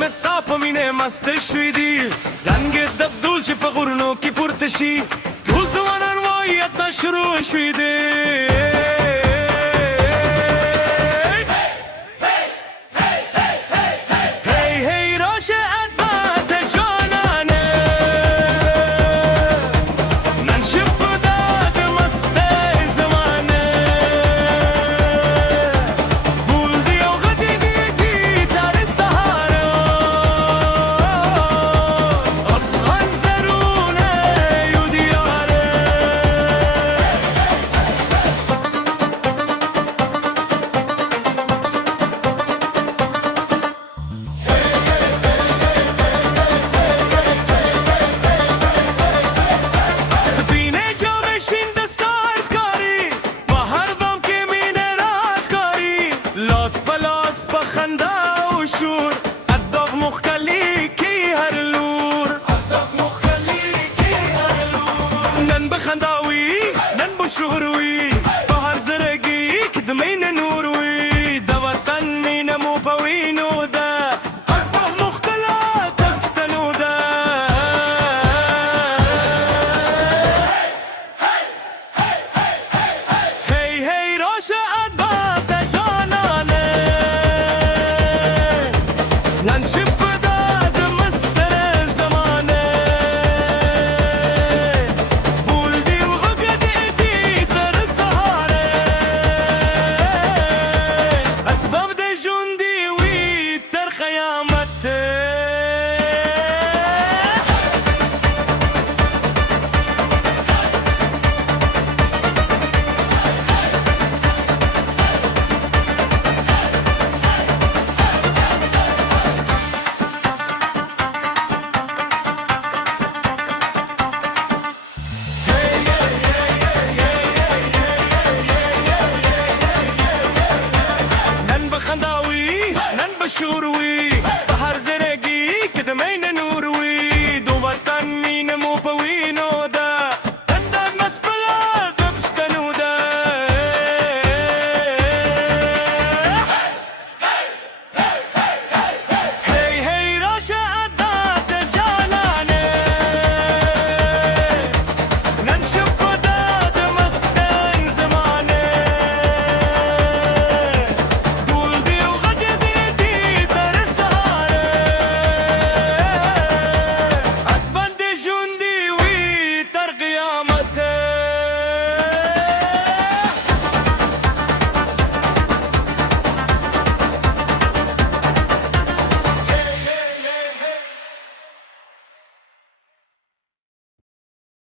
مې ستا په مینې مست شوي دي رنګ د عبدول چې په غرونو کې پورته شي ټول ځوانان وایي اتنا شروع شوي دي لاس پلاس په خندا او شور ادب مخکلی کی هر لور ادب مخکلی کی هر لور نن بخنداوي نن بشهروي